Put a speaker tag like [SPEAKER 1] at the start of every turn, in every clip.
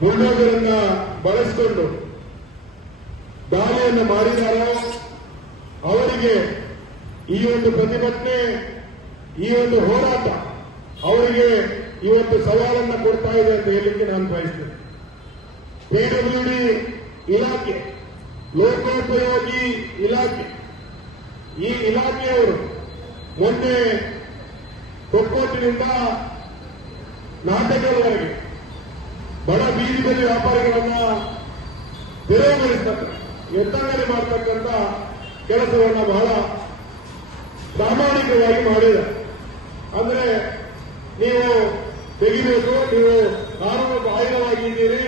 [SPEAKER 1] ಬುಲ್ಡೋಜರನ್ನ ಬಳಸಿಕೊಂಡು ದಾಳಿಯನ್ನು ಮಾಡಿದಾರೋ ಅವರಿಗೆ ಈ ಒಂದು ಪ್ರತಿಭಟನೆ, ಈ ಒಂದು ಹೋರಾಟ ಅವರಿಗೆ ಇವತ್ತು ಸವಾಲನ್ನ ಕೊಡ್ತಾ ಇದೆ ಅಂತ ಹೇಳಲಿಕ್ಕೆ ನಾನು ಬಯಸ್ತೇನೆ. ಪಿಡಬ್ಲ್ಯೂಡಿ ಇಲಾಖೆ, ಲೋಕೋಪಯೋಗಿ ಇಲಾಖೆ, ಈ ಇಲಾಖೆಯವರು ಮೊನ್ನೆ ಕೊಕ್ಕೋಟಿನಿಂದ ನಾಟಕದವರೆಗೆ ಬಡ ಬದಿ ವ್ಯಾಪಾರಿಗಳನ್ನ ತೆರವುಗೊಳಿಸ್ತಕ್ಕ ಎತ್ತಂಗಡಿ ಮಾಡತಕ್ಕಂತ ಕೆಲಸವನ್ನ ಬಹಳ ಪ್ರಾಮಾಣಿಕವಾಗಿ ಮಾಡಿದ. ಅಂದ್ರೆ ನೀವು ತೆಗಿಬೇಕು, ನೀವು ಕಾನೂನು ಬಾಹಿರವಾಗಿದ್ದೀರಿ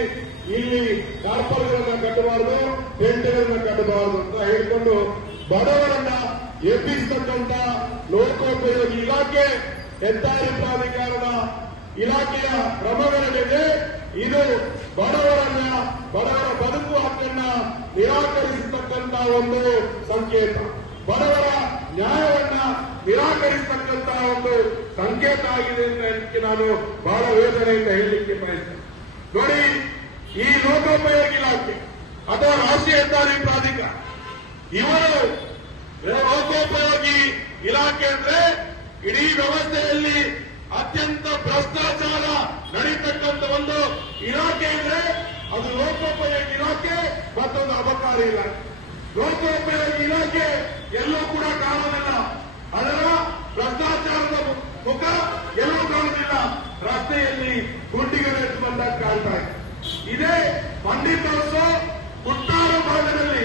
[SPEAKER 1] ಇಲ್ಲಿ ಕಾರ್ಪಲ್ಗಳನ್ನ ಕಟ್ಟಬಾರದು ಟೆಂಟ್ಗಳನ್ನ ಕಟ್ಟಬಾರದು ಅಂತ ಹೇಳಿಕೊಂಡು ಬಡವರನ್ನ ಎಬ್ಬಿಸತಕ್ಕಂಥ ಲೋಕೋಪಯೋಗಿ ಇಲಾಖೆ, ಹೆದ್ದಾರಿ ಪ್ರಾಧಿಕಾರದ ಇಲಾಖೆಯ ಕ್ರಮಗಳೇನಿದೆ ಇದು ಬಡವರನ್ನ, ಬಡವರ ಬದುಕು ಹಕ್ಕನ್ನ ನಿರಾಕರಿಸತಕ್ಕಂತ ಒಂದು ಸಂಕೇತ. ಬಡವರ ನ್ಯಾಯವನ್ನ ನಿರಾಕರಿಸತಕ್ಕಂತ ಒಂದು ಸಂಕೇತ ಆಗಿದೆ ಅಂತ ನಾನು ಬಹಳ ವೇದನೆಯಿಂದ ಹೇಳಲಿಕ್ಕೆ ಬಯಸ್ತೇನೆ ನೋಡಿ, ಈ ಲೋಕೋಪಯೋಗಿ ಇಲಾಖೆ ಅಥವಾ ರಾಷ್ಟ್ರೀಯ ಹೆದ್ದಾರಿ ಪ್ರಾಧಿಕಾರ, ಇವರು ಲೋಕೋಪಯೋಗಿ ಇಲಾಖೆ ಅಂದ್ರೆ ಇಡೀ ವ್ಯವಸ್ಥೆಯಲ್ಲಿ ಅತ್ಯಂತ ಭ್ರಷ್ಟಾಚಾರ ನಡೀತಕ್ಕಂಥ ಒಂದು ಇಲಾಖೆ ಅಂದ್ರೆ ಅದು ಲೋಕೋಪಯೋಗಿ ಇಲಾಖೆ ಮತ್ತೊಂದು ಅಬಕಾರಿ ಇಲಾಖೆ. ಲೋಕೋಪಯೋಗಿ ಇಲಾಖೆ ಎಲ್ಲೂ ಕೂಡ ಕಾಣೋದಿಲ್ಲ ಅದರ ಭ್ರಷ್ಟಾಚಾರದ ಮುಖ ಎಲ್ಲೂ ಕಾಣುವುದಿಲ್ಲ. ರಸ್ತೆಯಲ್ಲಿ ಗುಂಡಿಗೆ ಬಂದಾಗ ಕಾಣ್ತಾ ಇದೆ. ಇದೇ ಪಂಡಿತೋತ್ಸವ ಕುಟ್ಟಾರ ಭಾಗದಲ್ಲಿ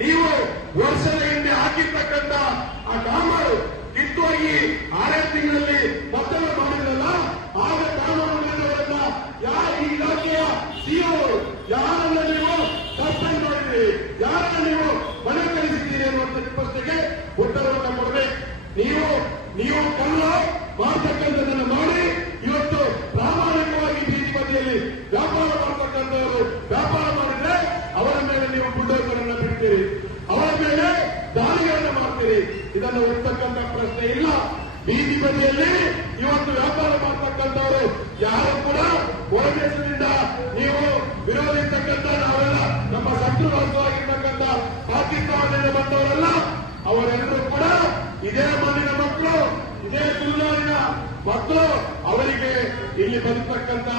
[SPEAKER 1] ನೀವು ವರ್ಷದ ಹಿಂದೆ ಹಾಕಿರ್ತಕ್ಕಂಥ ಆ ಡಾಮರು ಕಿತ್ತೋಗಿ ಆರೇ ತಿಂಗಳಲ್ಲಿ ಮತ್ತೊಮ್ಮೆ ಮಾಡಿದ್ರಲ್ಲ ಆಗ ಕಾನೂನುಗಳನ್ನ ಯಾರ ಈ ಇಲಾಖೆಯ ಸಿಒ ಯಾರನ್ನ ನೀವು ಸಸ್ಪೆಂಡ್ ಮಾಡಿದ್ರಿ ಯಾರನ್ನ ನೀವು ಮನೆ ಕಳಿಸಿದ್ದೀರಿ ಅನ್ನುವಂಥ ಪ್ರಶ್ನೆಗೆ ಉತ್ತರವನ್ನು ಕೊಡಬೇಕು ನೀವು ನೀವು ಕಲ್ಲ ಮಾಡ್ತಕ್ಕಂಥದ್ದನ್ನು ಮಾಡಿ ಇವತ್ತು ಪ್ರಾಮಾಣಿಕವಾಗಿ ಬೀದಿ ಬದಿಯಲ್ಲಿ ವ್ಯಾಪಾರ ಮಾಡ್ತಕ್ಕಂಥವರು ವ್ಯಾಪಾರ ಮಾಡಿದ್ರೆ ಅವರ ಮೇಲೆ ನೀವು ಬುಡ್ಡೋಗರನ್ನ ಬಿಡ್ತೀರಿ. ಅವರ ಮೇಲೆ ದಾಳಿಗಳನ್ನ ಮಾಡ್ತೀರಿ. ಇದನ್ನು ಒಪ್ಪತಕ್ಕಂತ ಪ್ರಶ್ನೆ ಇಲ್ಲ. ಬೀದಿ ಬದಿಯಲ್ಲಿ ಇವತ್ತು ವ್ಯಾಪಾರ ಮಾಡ್ತಕ್ಕಂಥವರು ಯಾರು ಕೂಡ ಹೊರದೇಶದಿಂದ ನೀವು ವಿರೋಧಿಸತಕ್ಕಂಥ ನಾವೆಲ್ಲ ನಮ್ಮ ಶತ್ರು ರಾಷ್ಟ್ರವಾಗಿರ್ತಕ್ಕಂಥ ಪಾಕಿಸ್ತಾನದಿಂದ ಬಂದವರೆಲ್ಲ, ಅವರೆಲ್ಲರೂ ಕೂಡ ಇದೇ ಇದೇ ಮಕ್ಕಳು ಅವರಿಗೆ ಇಲ್ಲಿ ಬದುಕತಕ್ಕಂತ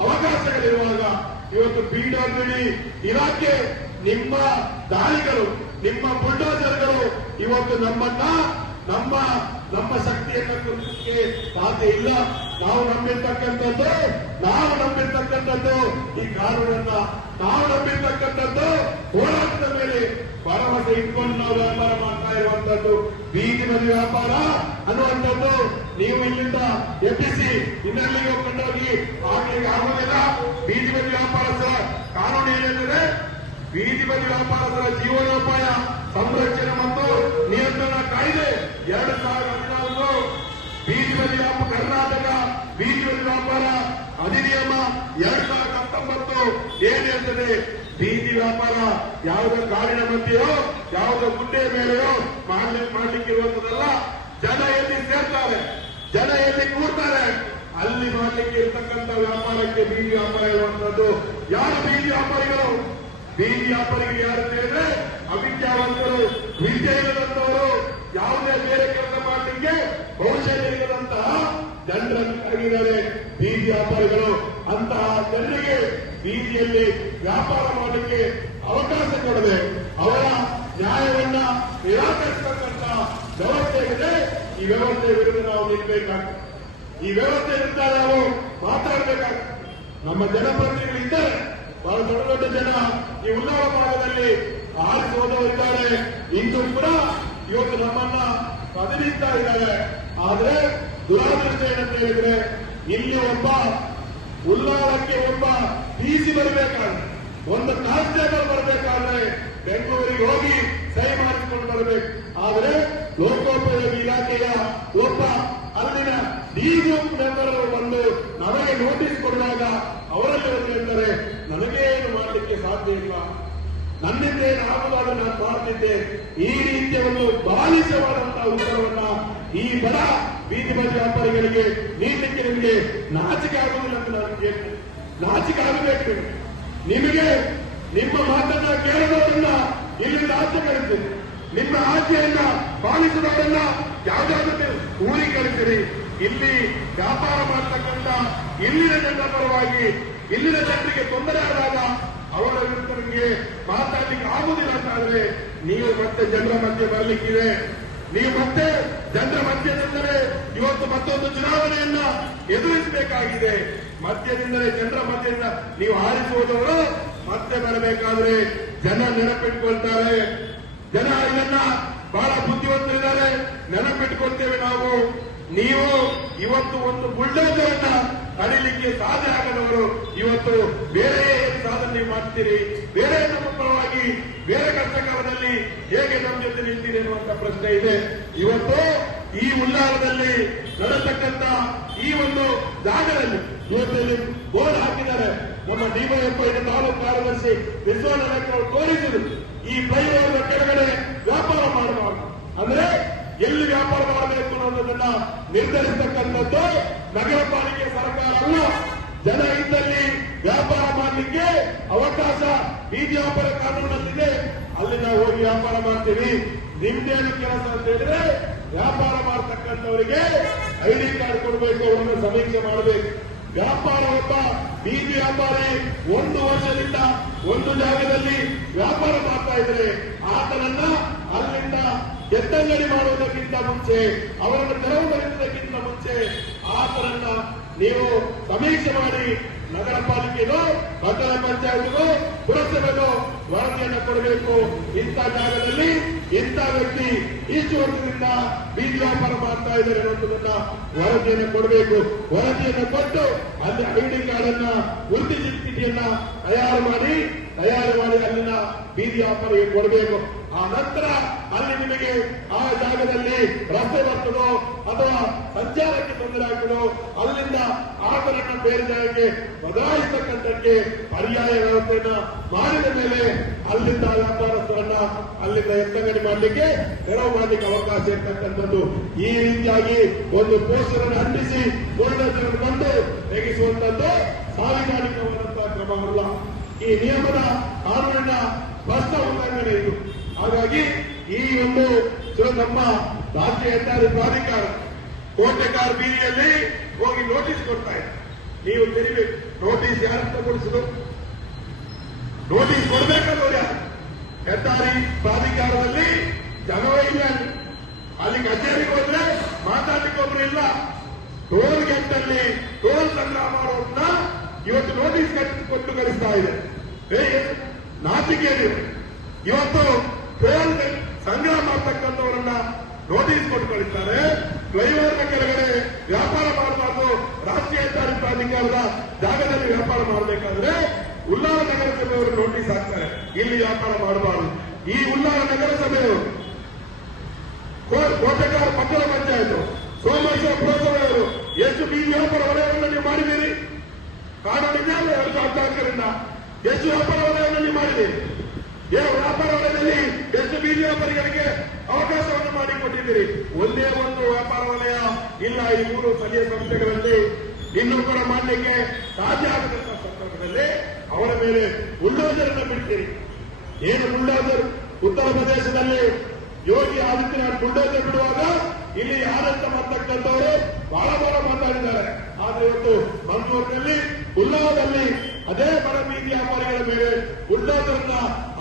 [SPEAKER 1] ಅವಕಾಶಗಳಿರುವಾಗ ಇವತ್ತು ಬಿಡಬ್ಲ್ಯೂಡಿ ಇಲಾಖೆ ನಿಮ್ಮ ದಾಳಿಗಳು, ನಿಮ್ಮ ಬುಲ್ಡೋಸರ್ಗಳು ಇವತ್ತು ನಮ್ಮನ್ನ, ನಮ್ಮ ನಮ್ಮ ಶಕ್ತಿಯನ್ನು ಕುರಿತಕ್ಕೆ ಸಾಧ್ಯ ಇಲ್ಲ. ನಾವು ನಂಬಿರ್ತಕ್ಕಂಥದ್ದು ನಾವು ನಂಬಿರ್ತಕ್ಕಂಥದ್ದು ಈ ಕಾನೂನನ್ನ ನಾವು ನಂಬಿರ್ತಕ್ಕಂಥದ್ದು ಹೋರಾಟದ ಮೇಲೆ ಭರವಸೆ ಇಟ್ಕೊಂಡು ನಾವು ವ್ಯಾಪಾರ ಮಾಡ್ತಾ ಇರುವಂತದ್ದು ಬೀದಿನಲ್ಲಿ ಬದಿ ವ್ಯಾಪಾರ ಅನ್ನುವಂಥದ್ದು ನೀವು ಇಲ್ಲಿಂದ ಎಬ್ಬಿಸಿ ಇನ್ನೆಲ್ಲಿಗೆ ಕಂಡೋಗಿ ಆಗ್ಲಿಕ್ಕೆ ಆಗೋದಿಲ್ಲ ಬೀದಿ ಬದಿ ವ್ಯಾಪಾರಸ್ಥರ ಕಾನೂನು ಏನೆಂದರೆ ಬೀದಿ ಬದಿ ವ್ಯಾಪಾರಸ್ಥರ ಜೀವನೋಪಾಯ, ಸಂರಕ್ಷಣೆ ಮತ್ತು ನಿಯಂತ್ರಣ ಕಾಯ್ದೆ ಎರಡು ಸಾವಿರದ ಹದಿನಾಲ್ಕು ಬೀದಿ ಬದಿ ಕರ್ನಾಟಕ ಬೀದಿ ಬದಿ ವ್ಯಾಪಾರ ಅಧಿನಿಯಮ ಎರಡು ಸಾವಿರದ ಹತ್ತೊಂಬತ್ತು ಏನ್ ಬೀದಿ ವ್ಯಾಪಾರ ಯಾವುದೋ ಕಾರಿನ ಮಧ್ಯೆಯೋ, ಯಾವುದೋ ಗುಡ್ಡೆ ಮೇಲೆಯೋ ಮಾಡ್ಲಿಕ್ಕೆ ಮಾಡ್ಲಿಕ್ಕೆ ಇರುವಂತದಲ್ಲ ಜನ ಎಲ್ಲಿ ಸೇರ್ತಾರೆ? ಜನ ಎಲ್ಲಿ ಕೂಡ್ತಾರೆ ಅಲ್ಲಿ ಮಾಡಲಿಕ್ಕೆ ಇರ್ತಕ್ಕಂಥ ವ್ಯಾಪಾರಕ್ಕೆ ಬೀದಿ ವ್ಯಾಪಾರ ಇರುವಂತದ್ದು ಯಾರು ಬೀದಿ ವ್ಯಾಪಾರಿಗಳು? ಬೀದಿ ವ್ಯಾಪಾರಿಗೆ ಯಾರು ಹೇಳಿದ್ರೆ ಅವಿದ್ಯಾವಂತರು ವಿದ್ಯೆ ಇಲ್ಲದಂತವರು ಯಾವುದೇ ಬೇರೆ ಕೆಲಸ ಮಾಡಲಿಕ್ಕೆ ಭವಿಷ್ಯ ಇಲ್ಲದಂತಹ ಜನರಾಗಿದ್ದಾರೆ ಬೀದಿ ವ್ಯಾಪಾರಿಗಳು. ಅಂತಹ ಜನರಿಗೆ ಬೀದಿಯಲ್ಲಿ ವ್ಯಾಪಾರ ಮಾಡಲಿಕ್ಕೆ ಅವಕಾಶ ಕೊಡದೆ ಅವರ ನ್ಯಾಯವನ್ನ ನಿರಾಕರಿಸತಕ್ಕಂಥ ವ್ಯವಸ್ಥೆ ಇದೆ. ಈ ವ್ಯವಸ್ಥೆ ವಿರುದ್ಧ ನಾವು ನಿಲ್ಬೇಕಾಗ್ತದೆ. ಈ ವ್ಯವಸ್ಥೆ ವಿರುದ್ಧ ನಾವು ಮಾತಾಡಬೇಕಾಗ್ತದೆ. ನಮ್ಮ ಜನಪ್ರತಿನಿಧಿಗಳು ಇದ್ದಾರೆ. ಬಹಳ ದೊಡ್ಡ ದೊಡ್ಡ ಜನ ಈ ಉಲ್ಲಾಳ ಭಾಗದಲ್ಲಿ ಆರಿಸಿ ಹೋದವರಿದ್ದಾರೆ. ಇಂದು ಕೂಡ ಇವತ್ತು ನಮ್ಮನ್ನ ಪ್ರತಿನಿಧಿಸ್ತಾ ಇದ್ದಾರೆ. ಆದ್ರೆ ದುರಾದೃಷ್ಟ ಏನಂತ ಹೇಳಿದ್ರೆ ಇಲ್ಲಿ ಒಬ್ಬ ಉಲ್ಲಾಳಕ್ಕೆ ಒಬ್ಬ ಪಿಸಿ ಬರಬೇಕಾದ್ರೆ, ಒಂದು ಕಾನ್ಸ್ಟೇಬಲ್ ಬರಬೇಕಾದ್ರೆ ಬೆಂಗಳೂರಿಗೆ ಹೋಗಿ ಸಹಿ ಮಾಡಿಸಿಕೊಂಡು ಬರಬೇಕು. ಆದ್ರೆ ಲೋಕೋಪಯೋಗಿ ಇಲಾಖೆಯ ಒಬ್ಬ ಅಲ್ಲಿನ ಡಿಜಿಎಂ ಮೆಂಬರ್ ಬಂದು ನಮಗೆ ನೋಟಿಸ್ ಕೊಡುವಾಗ ಅವರಲ್ಲಿ ಒಂದು ಎಂದರೆ ನನಗೇನು ಮಾಡಲಿಕ್ಕೆ ಸಾಧ್ಯ ಇಲ್ಲ ನನ್ನಿಂದ ಏನಾಗುವುದಾದ್ರೆ ನಾನು ಮಾಡ್ತಿದ್ದೆ. ಈ ರೀತಿಯ ಒಂದು ಬಾಲಿಶವಾದಂತಹ ಉತ್ತರವನ್ನ ಈ ಬಡ ಬೀದಿ ಬದಿ ವ್ಯಾಪಾರಿಗಳಿಗೆ ನೀಡಲಿಕ್ಕೆ ನಿಮಗೆ ನಾಚಿಕೆ ಆಗುವುದಿಲ್ಲ ಅಂತ ನಾನು ಕೇಳ್ತೇನೆ. ನಾಚಿಕೆ ಆಗಬೇಕು ನಿಮಗೆ. ನಿಮ್ಮ ಮಾತನ್ನ ಕೇಳುವುದನ್ನ ಇಲ್ಲಿ ನಾಚಿಕೆ ಕಳಿಸ್ತೀರಿ ನಿಮ್ಮ ಆಜ್ಞೆಯನ್ನ ಪಾಲಿಸಿದವರನ್ನ ಯಾವುದಾದ್ರೂ ಊರಿಗೆ ಕಳಿಸಿರಿ. ಇಲ್ಲಿ ವ್ಯಾಪಾರ ಮಾಡತಕ್ಕಂಥ ಇಲ್ಲಿನ ಜನರ ಪರವಾಗಿ ಇಲ್ಲಿನ ಜನರಿಗೆ ತೊಂದರೆ ಆದಾಗ ಅವರ ವಿರುದ್ಧ ನಿಮಗೆ ಮಾತಾಡ್ಲಿಕ್ಕೆ ಆಗುದಿಲ್ಲ ಅಂತ ಆದ್ರೆ ನೀವು ಮತ್ತೆ ಜನರ ಮಧ್ಯೆ ಬರಲಿಕ್ಕಿದೆ. ನೀವು ಮತ್ತೆ ಜನರ ಮಧ್ಯದಿಂದಲೇ ಇವತ್ತು ಮತ್ತೊಂದು ಚುನಾವಣೆಯನ್ನ ಎದುರಿಸಬೇಕಾಗಿದೆ. ಮಧ್ಯದಿಂದಲೇ ಜನರ ಮಧ್ಯದಿಂದ ನೀವು ಆರಿಸುವುದವರು ಮತ್ತೆ ಬರಬೇಕಾದ್ರೆ ಜನ ನೆನಪಿಟ್ಕೊಳ್ತಾರೆ. ಬಹಳ ಬುದ್ಧಿವಂತರಿದ್ದಾರೆ. ನೆನಪಿಟ್ಕೊಳ್ತೇವೆ ನಾವು, ನೀವು ಇವತ್ತು ಒಂದು ಬುಲ್ಡೋಸರ್ ಅಡಿಲಿಕ್ಕೆ ಸಾಧ್ಯ ಆಗದವರು ಇವತ್ತು ಬೇರೆ ಸಾಧನೆ ಮಾಡ್ತೀರಿ. ಬೇರೆ ನಮ್ಮ ಬೇರೆ ಕಷ್ಟ ಕಾಲದಲ್ಲಿ ಹೇಗೆ ನಮ್ಮ ಜೊತೆ ನಿಲ್ತೀರಿ ಅನ್ನುವಂತ ಪ್ರಶ್ನೆ ಇದೆ. ಇವತ್ತು ಈ ಉಲ್ಲಾಸದಲ್ಲಿ ನಡೆತಕ್ಕಂತ ಈ ಒಂದು ಜಾಗದಲ್ಲಿ ಇವತ್ತಲ್ಲಿ ಬೋರ್ಡ್ ಹಾಕಿದ್ದಾರೆ. ನಮ್ಮ ಡಿವೈಎಫ್ಐ ತಾಲೂಕು ಕಾರ್ಯದರ್ಶಿ ವಿಶ್ವನಾಥ್ ಅವರು ತೋರಿಸಿದ್ರು. ಈ ಫ್ಲೈಓವರ್ ಕೆಳಗಡೆ ವ್ಯಾಪಾರ ಮಾಡಬಾರದು. ಅಂದ್ರೆ ಎಲ್ಲಿ ವ್ಯಾಪಾರ ಮಾಡಬೇಕು ಅನ್ನೋದನ್ನ ನಿರ್ಧರಿಸತಕ್ಕಂಥದ್ದು ನಗರ ಪಾಲಿಕೆ ಸರ್ಕಾರ ಅಲ್ಲ. ಜನ ಇದ್ದಲ್ಲಿ ವ್ಯಾಪಾರ ಮಾಡಲಿಕ್ಕೆ ಅವಕಾಶ ಬೀದಿ ವ್ಯಾಪಾರ ಕಾನೂನಲ್ಲಿದೆ. ಅಲ್ಲಿ ನಾವು ಹೋಗಿ ವ್ಯಾಪಾರ ಮಾಡ್ತೀವಿ. ನಿಮ್ದೇನು ಕೆಲಸ ಅಂತ ಹೇಳಿದ್ರೆ ವ್ಯಾಪಾರ ಮಾಡತಕ್ಕಂಥವರಿಗೆ ಐಡಿ ಕಾರ್ಡ್ ಕೊಡಬೇಕು ಅವರನ್ನು ಸಮೀಕ್ಷೆ ಮಾಡಬೇಕು. ವ್ಯಾಪಾರ ಒಬ್ಬ ಬೀದಿ ವ್ಯಾಪಾರಿ ಒಂದು ಒಂದು ಜಾಗದಲ್ಲಿ ವ್ಯಾಪಾರ ಮಾಡ್ತಾ ಇದ್ರೆ ಆತನನ್ನ ಅಲ್ಲಿಂದ ಎತ್ತಂಗಡಿ ಮಾಡುವುದಕ್ಕಿಂತ ಮುಂಚೆ, ಅವರನ್ನು ತೆರವುಗೊಳಿಸುವುದಕ್ಕಿಂತ ಮುಂಚೆ ಆತನನ್ನ ನೀವು ಸಮೀಕ್ಷೆ ಮಾಡಿ ನಗರ ಪಾಲಿಕೆಗೋ, ಪಟ್ಟಣ ಪಂಚಾಯತ್ಗೋ, ಪುರಸಭೆಗೋ ವರದಿಯನ್ನು ಕೊಡಬೇಕು. ಇಂಥ ಜಾಗದಲ್ಲಿ ಇಂಥ ವ್ಯಕ್ತಿ ಇಷ್ಟು ವರ್ಷದಿಂದ ಬೀದಿ ವ್ಯಾಪಾರ ಮಾಡ್ತಾ ಇದ್ದಾರೆ ಅನ್ನೋದನ್ನ ವರದಿಯನ್ನು ಕೊಡಬೇಕು. ವರದಿಯನ್ನು ಕೊಟ್ಟು ಅಲ್ಲಿ ಐಡಿ ಕಾರ್ಡ್ ಅನ್ನ ಗುರುತಿಸಿ ಚೀಟಿಯನ್ನ ತಯಾರು ಮಾಡಿ ತಯಾರು ಮಾಡಿ ಅಲ್ಲಿನ ಬೀದಿ ವ್ಯಾಪಾರಿಗೆ ಕೊಡಬೇಕು. ಆ ನಂತರ ಅಲ್ಲಿ ನಿಮಗೆ ಆ ಜಾಗದಲ್ಲಿ ರಸ್ತೆ ಬರ್ತದೋ ಅಥವಾ ಸಂಚಾರಕ್ಕೆ ತೊಂದರೆ ಆಗ್ತದೋ, ಅಲ್ಲಿಂದ ಆತನನ್ನ ಬೇರೆ ಜಾಗಕ್ಕೆ ಬದಲಾಯಿಸತಕ್ಕಂಥಕ್ಕೆ ಪರ್ಯಾಯ ವ್ಯವಸ್ಥೆಯನ್ನ ಮಾಡಿದ ಮೇಲೆ ಅಲ್ಲಿಂದ ವ್ಯಾಪಾರಸ್ಥರನ್ನ ಅಲ್ಲಿಂದ ಎತ್ತಂಗಡಿ ಮಾಡಲಿಕ್ಕೆ ನೆರವು ಮಾಡಲಿಕ್ಕೆ ಅವಕಾಶ ಇರ್ತಕ್ಕಂಥದ್ದು. ಈ ರೀತಿಯಾಗಿ ಒಂದು ಅನ್ನು ಅಂಟಿಸಿ ಗೋಲ್ಡನ್ ಈ ನಿಯಮದ ಕಾನೂನಿನ ಸ್ಪಷ್ಟ ಉಲ್ಲಂಘನೆ ಇದು. ಹಾಗಾಗಿ ಈ ಒಂದು ನಮ್ಮ ರಾಜ್ಯ ಹೆದ್ದಾರಿ ಪ್ರಾಧಿಕಾರ ಕೋಟೆಕಾರ್ ಬೀದಿಯಲ್ಲಿ ಹೋಗಿ ನೋಟಿಸ್ ಕೊಡ್ತಾ ಇದೆ. ನೀವು ತೆರಿಬೇಕು. ನೋಟಿಸ್ ಯಾರು ಕೊಡಿಸಿದ್ರು ನೋಟಿಸ್ ಕೊಡ್ಬೇಕಂದ್ರೆ ಯಾರು? ಹೆದ್ದಾರಿ ಪ್ರಾಧಿಕಾರದಲ್ಲಿ ಜನವೈದ್ಯ ಅಲ್ಲಿ ಕಚೇರಿಗೆ ಹೋದ್ರೆ ಮಾತಾಡ್ಲಿಕ್ಕೆ ಒಬ್ರು ಇಲ್ಲ. ಟೋಲ್ ಗೇಟ್ನಲ್ಲಿ ಟೋಲ್ ಸಂಗ್ರಹ ಮಾಡೋದನ್ನ ಇವತ್ತು ನೋಟಿಸ್ ಕೊಟ್ಟು ಕಳಿಸ್ತಾ ಇದೆ. ನಾಚಿಕೆ ಇದು. ಇವತ್ತು ಟೋಲ್ ಸಂಗ್ರಹ ಮಾಡ್ತಕ್ಕಂಥವರನ್ನ ನೋಟಿಸ್ ಕೊಟ್ಟು ಕಳಿಸ್ತಾರೆ ಫ್ಲೈಓವರ್ನ ಕೆಳಗಡೆ ವ್ಯಾಪಾರ ಮಾಡಬಾರ್ದು. ರಾಷ್ಟ್ರೀಯ ಹೆದ್ದಾರಿ ಪ್ರಾಧಿಕಾರದ ಜಾಗದಲ್ಲಿ ವ್ಯಾಪಾರ ಮಾಡಬೇಕಾದ್ರೆ ಉಲ್ಲಾರ ನಗರಸಭೆಯವರು ನೋಟಿಸ್ ಹಾಕ್ತಾರೆ. ಇಲ್ಲಿ ವ್ಯಾಪಾರ ಮಾಡಬಾರದು. ಈ ಉಲ್ಲಾರ ನಗರಸಭೆಯವರು ಕೋ- ಕೋಟೆಕಾರ ಪಟ್ಟಣ ಪಂಚಾಯತ್, ಸೋಮೇಶ್ವರ ಪುರಸಭೆಯವರು ಎಷ್ಟು ಬೀದಿ ವ್ಯಾಪಾರ ವಲಯವನ್ನು ನೀವು ಮಾಡಿದ್ದೀರಿ ಕಾರಣ ಸಾವಿರದ ಹದಿನಾಲ್ಕರಿಂದ ಎಷ್ಟು ವ್ಯಾಪಾರ ವಲಯದಲ್ಲಿ ಮಾಡಿದೆ. ಮಾಡಿದ್ದೀರಿ ಏನು ವ್ಯಾಪಾರ ವಲಯದಲ್ಲಿ ಎಷ್ಟು ಬೀದಿ ವ್ಯಾಪಾರಿಗಳಿಗೆ ಅವಕಾಶವನ್ನು ಮಾಡಿಕೊಟ್ಟಿದ್ದೀರಿ. ಒಂದೇ ಒಂದು ವ್ಯಾಪಾರ ವಲಯ ಇಲ್ಲ, ಈ ಮೂರು ಸ್ಥಳೀಯ ಸಂಸ್ಥೆಗಳಲ್ಲಿ. ಇನ್ನೂ ಕೂಡ ಮಾಡಲಿಕ್ಕೆ ಸಾಧ್ಯ ಆಗದಂತಹ ಸಂದರ್ಭದಲ್ಲಿ ಅವರ ಮೇಲೆ ಬುಲ್ಡೋಜರ್ ಅನ್ನು ಬಿಡ್ತೀರಿ. ಏನು ಬುಲ್ಡೋಜರ್ ಉತ್ತರ ಪ್ರದೇಶದಲ್ಲಿ ಯೋಗಿ ಆದಿತ್ಯನಾಥ್ ಬುಲ್ಡೋಜರ್ ಬಿಡುವಾಗ ಇಲ್ಲಿ ಯಾರಂತ ಮಾಡ್ತಕ್ಕಂಥವರು ಬಹಳ ಬಹಳ ಮಾತಾಡಿದ್ದಾರೆ. ಆದ್ರೆ ಇವತ್ತು ಮಂಗಳೂರಿನಲ್ಲಿ ಉಲ್ಲಾವದಲ್ಲಿ ಅದೇ ಬಡ ಬೀದಿ ವ್ಯಾಪಾರಿಗಳ ಮೇಲೆ ಉಲ್ಲಾಸವನ್ನ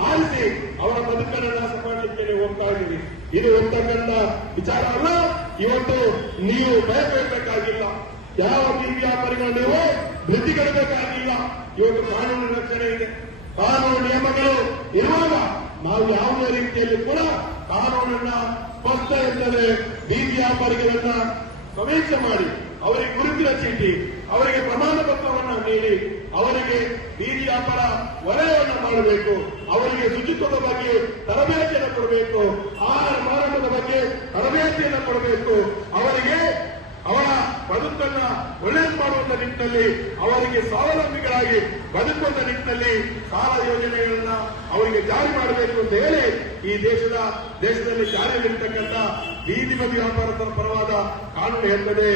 [SPEAKER 1] ಆರಿಸಿ ಅವರ ಬದುಕನ್ನು ನಾಶ ಮಾಡಲಿಕ್ಕೆ ಹೋಗ್ತಾ ಇದ್ದೀವಿ ಇದು ಒಂದಕ್ಕಂತ ವಿಚಾರ ಅಲ್ಲ. ಇವತ್ತು ನೀವು ಭಯಪಡಬೇಕಾಗಿಲ್ಲ. ಯಾವ ಬೀದಿ ವ್ಯಾಪಾರಿಗಳು ನೀವು ಧೃತಿಗೆಡಬೇಕಾಗಿಲ್ಲ ಇವತ್ತು ಕಾನೂನು ರಕ್ಷಣೆ ಇದೆ. ಕಾನೂನು ನಿಯಮಗಳು ಇರುವಾಗ ನಾವು ಯಾವುದೇ ರೀತಿಯಲ್ಲಿ ಕೂಡ ಕಾನೂನನ್ನ ಸ್ಪಷ್ಟ ಎಂದರೆ ಬೀದಿ ವ್ಯಾಪಾರಿಗಳನ್ನ ಸಮೀಕ್ಷೆ ಮಾಡಿ, ಅವರಿಗೆ ಗುರುತಿನ ಚೀಟಿ, ಅವರಿಗೆ ಪ್ರಮಾಣ ಪತ್ರವನ್ನು ನೀಡಿ ಅವರಿಗೆ ಬೀದಿ ವ್ಯಾಪಾರ ವಲಯವನ್ನು ಮಾಡಬೇಕು, ಅವರಿಗೆ ಶುಚಿತ್ವದ ಬಗ್ಗೆ ತರಬೇತಿಯನ್ನು ಕೊಡಬೇಕು, ಆಹಾರ ಮಾರಾಟದ ಬಗ್ಗೆ ತರಬೇತಿಯನ್ನು ಕೊಡಬೇಕು. ಅವರಿಗೆ ಅವರ ಬದುಕನ್ನ ಒಳ್ಳೆಯದು ಮಾಡುವಂತ ನಿಟ್ಟಿನಲ್ಲಿ, ಅವರಿಗೆ ಸ್ವಾವಲಂಬಿಗಳಾಗಿ ಬದುಕುವಂತ ನಿಟ್ಟಿನಲ್ಲಿ ಸಾಲ ಯೋಜನೆಗಳನ್ನ ಅವರಿಗೆ ಜಾರಿ ಮಾಡಬೇಕು ಅಂತ ಹೇಳಿ ಈ ದೇಶದ, ದೇಶದಲ್ಲಿ ಜಾರಿಯಲ್ಲಿರ್ತಕ್ಕಂಥ ಬೀದಿ ಬದಿ ವ್ಯಾಪಾರದ ಪರವಾದ ಕಾನೂನು ಹೇಳ್ತದೆ.